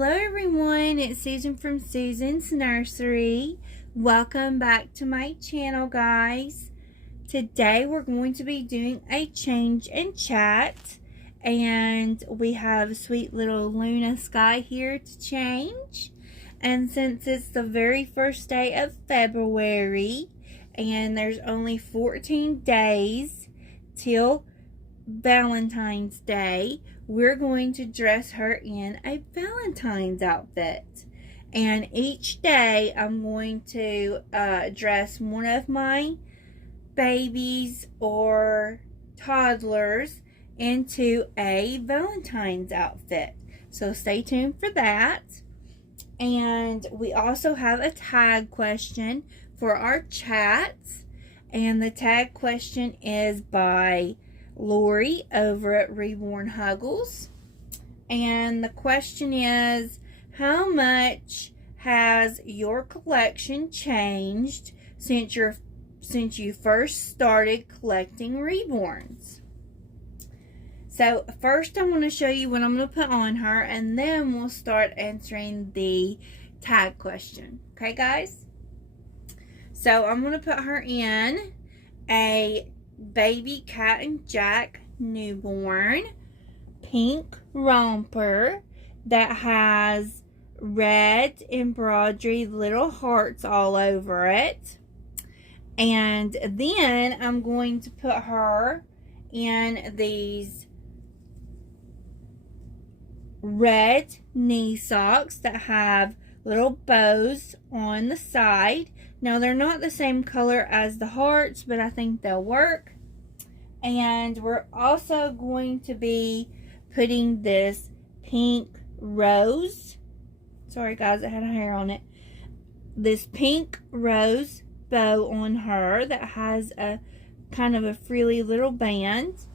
Hello everyone, it's Susan from Susan's Nursery. Welcome back to my channel, guys. Today we're going to be doing a change in chat, and we have sweet little Luna Sky here to change. And since it's the very first day of February and there's only 14 days till Valentine's Day, we're going to dress her in a Valentine's outfit. And each day I'm going to dress one of my babies or toddlers into a Valentine's outfit. So stay tuned for that. And we also have a tag question for our chats. And the tag question is by Lori over at Reborn Huggles. And the question is, how much has your collection changed since you first started collecting reborns? So first I'm going to show you what I'm going to put on her, and then we'll start answering the tag question. Okay, guys? So I'm going to put her in a baby Cat and Jack newborn pink romper that has red embroidery little hearts all over it. And then I'm going to put her in these red knee socks that have little bows on the side. Now, they're not the same color as the hearts, but I think they'll work. And we're also going to be putting this pink rose. Sorry, guys, it had a hair on it. This pink rose bow on her that has a kind of a frilly little band.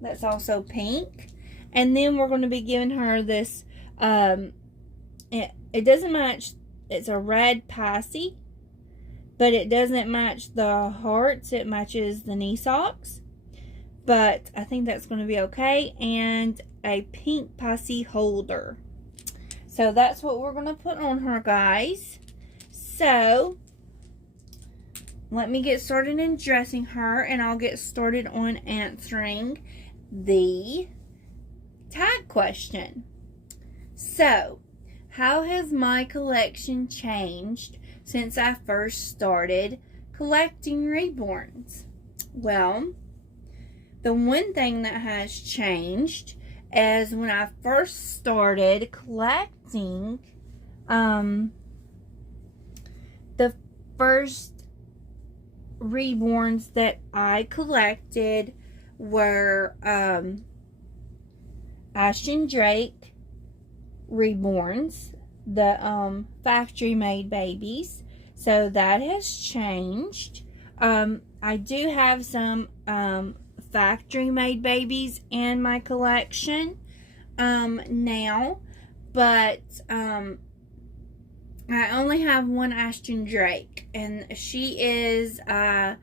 That's also pink. And then we're going to be giving her this, it doesn't match, it's a red passy. But it doesn't match the hearts. It matches the knee socks. But I think that's going to be okay. And a pink passy holder. So that's what we're going to put on her, guys. So let me get started in dressing her, and I'll get started on answering the tag question. So, how has my collection changed since I first started collecting reborns? Well, the one thing that has changed is when I first started collecting, the first reborns that I collected were Ashton Drake reborns, the factory made babies. So that has changed. I do have some factory made babies in my collection now, but I only have one Ashton Drake, and she is the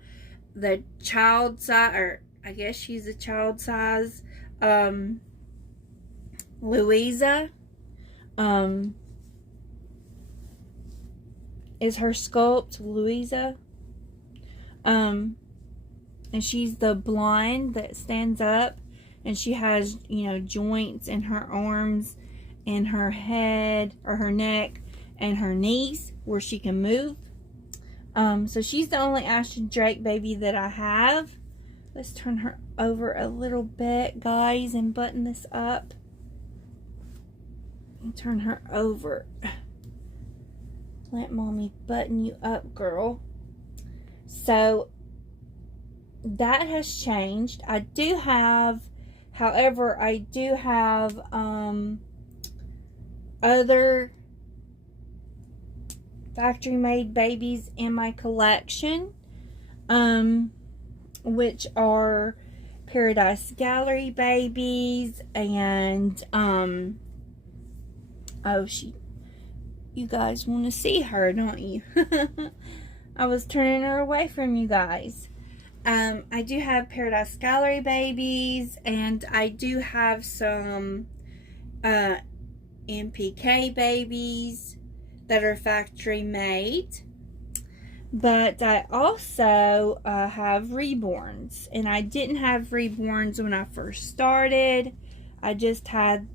child size, or I guess she's a child size Louisa is her sculpt, Louisa. And she's the blonde that stands up, and she has, you know, joints in her arms and her head, or her neck and her knees where she can move. So she's the only Ashton Drake baby that I have. Let's turn her over a little bit, guys, and button this up. And turn her over. Let mommy button you up, girl. So that has changed. I do have, however, I do have other factory made babies in my collection, which are Paradise Gallery babies, and oh, you guys want to see her, don't you? I was turning her away from you guys. I do have Paradise Gallery babies, and I do have some MPK babies that are factory made. But I also have reborns. And I didn't have reborns when I first started. I just had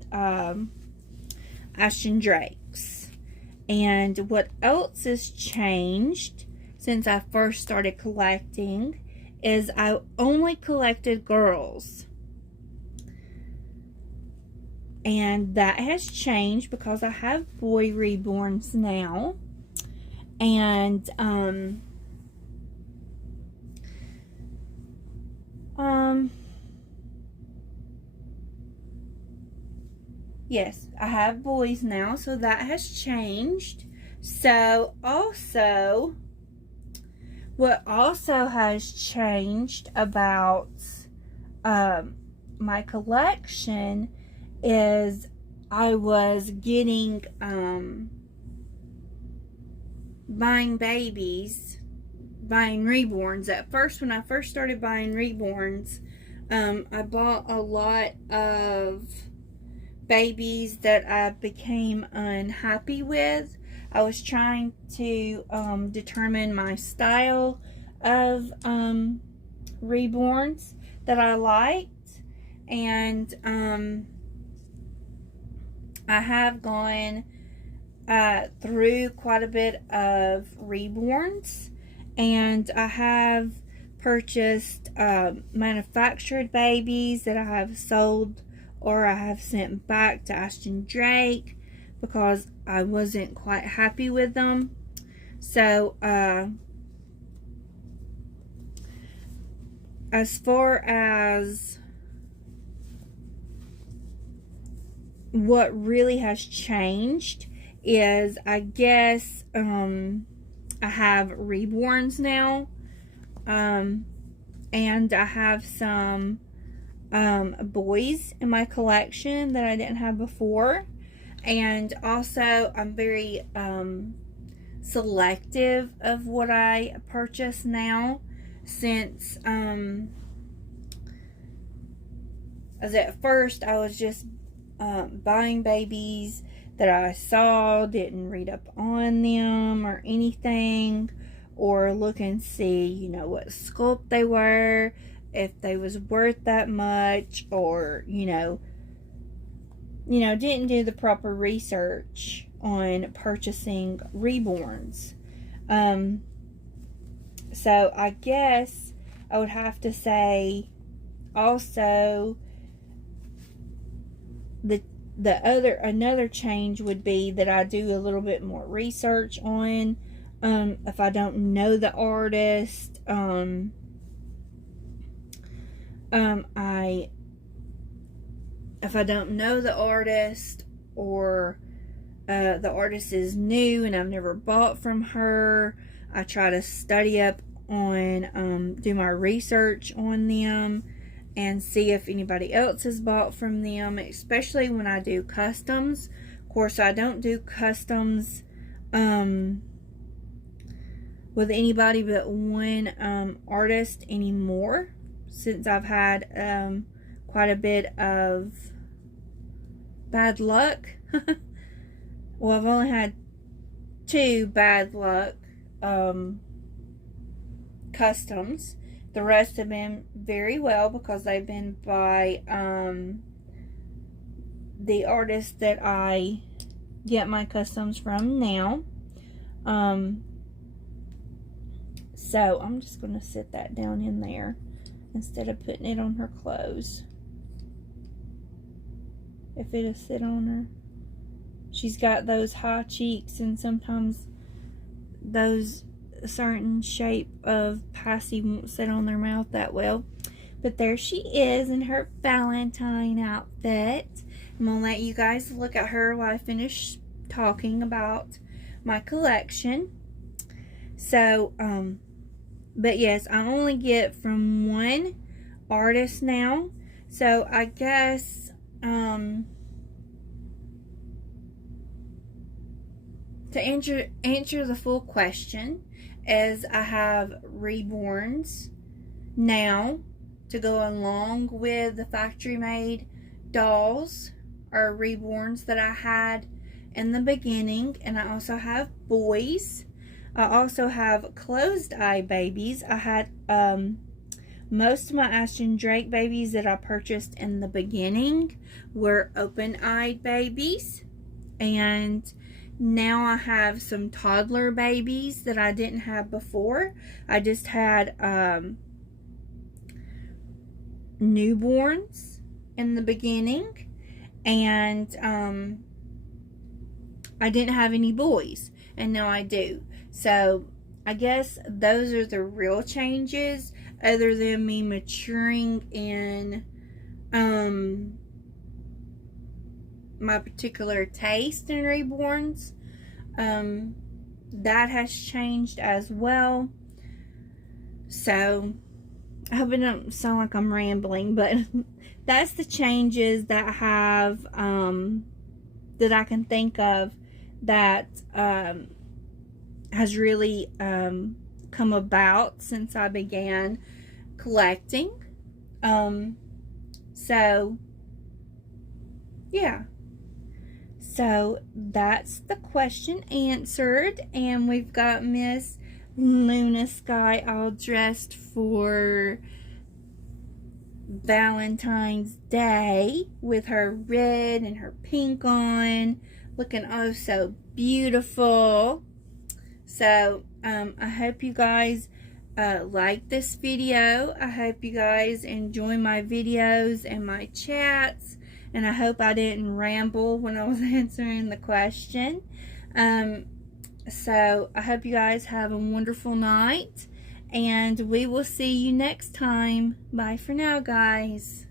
Ashton Drakes. And what else has changed since I first started collecting is I only collected girls. And that has changed because I have boy reborns now. And yes, I have boys now, so that has changed. So also, what also has changed about my collection is I was getting buying babies, buying reborns. At first, when I first started buying reborns, I bought a lot of babies that I became unhappy with. I was trying to determine my style of reborns that I liked, and I have gone through quite a bit of reborns, and I have purchased manufactured babies that I have sold or I have sent back to Ashton Drake because I wasn't quite happy with them. So as far as what really has changed is, I guess I have reborns now, and I have some boys in my collection that I didn't have before. And also I'm very selective of what I purchase now, since as at first I was just buying babies that I saw, didn't read up on them or anything, or look and see, you know, what sculpt they were, if they was worth that much, or you know, didn't do the proper research on purchasing reborns. So I guess I would have to say also another change would be that I do a little bit more research on if I don't know the artist. If I don't know the artist, or the artist is new and I've never bought from her, I try to study up on, do my research on them and see if anybody else has bought from them, especially when I do customs. Of course, I don't do customs with anybody but one artist anymore, since I've had quite a bit of bad luck. Well, I've only had 2 bad luck customs. The rest have been very well because they've been by the artist that I get my customs from now. So I'm just going to sit that down in there instead of putting it on her clothes. If it'll sit on her. She's got those high cheeks, and sometimes those certain shape of passy won't sit on their mouth that well. But there she is in her Valentine outfit. I'm going to let you guys look at her while I finish talking about my collection. So, but yes, I only get from one artist now. So I guess to answer the full question is, I have reborns now to go along with the factory made dolls are reborns that I had in the beginning, and I also have boys. I also have closed eye babies. I had most of my Ashton Drake babies that I purchased in the beginning were open-eyed babies, and now I have some toddler babies that I didn't have before. I just had newborns in the beginning, and I didn't have any boys, and now I do. So I guess those are the real changes, other than me maturing in my particular taste in reborns. That has changed as well. So I hope it don't sound like I'm rambling, but that's the changes that I have that I can think of that has really come about since I began collecting. So yeah, so that's the question answered, and we've got Miss Luna Sky all dressed for Valentine's Day with her red and her pink on, looking oh so beautiful. So I hope you guys like this video. I hope you guys enjoy my videos and my chats, and I hope I didn't ramble when I was answering the question. So I hope you guys have a wonderful night, and we will see you next time. Bye for now, guys.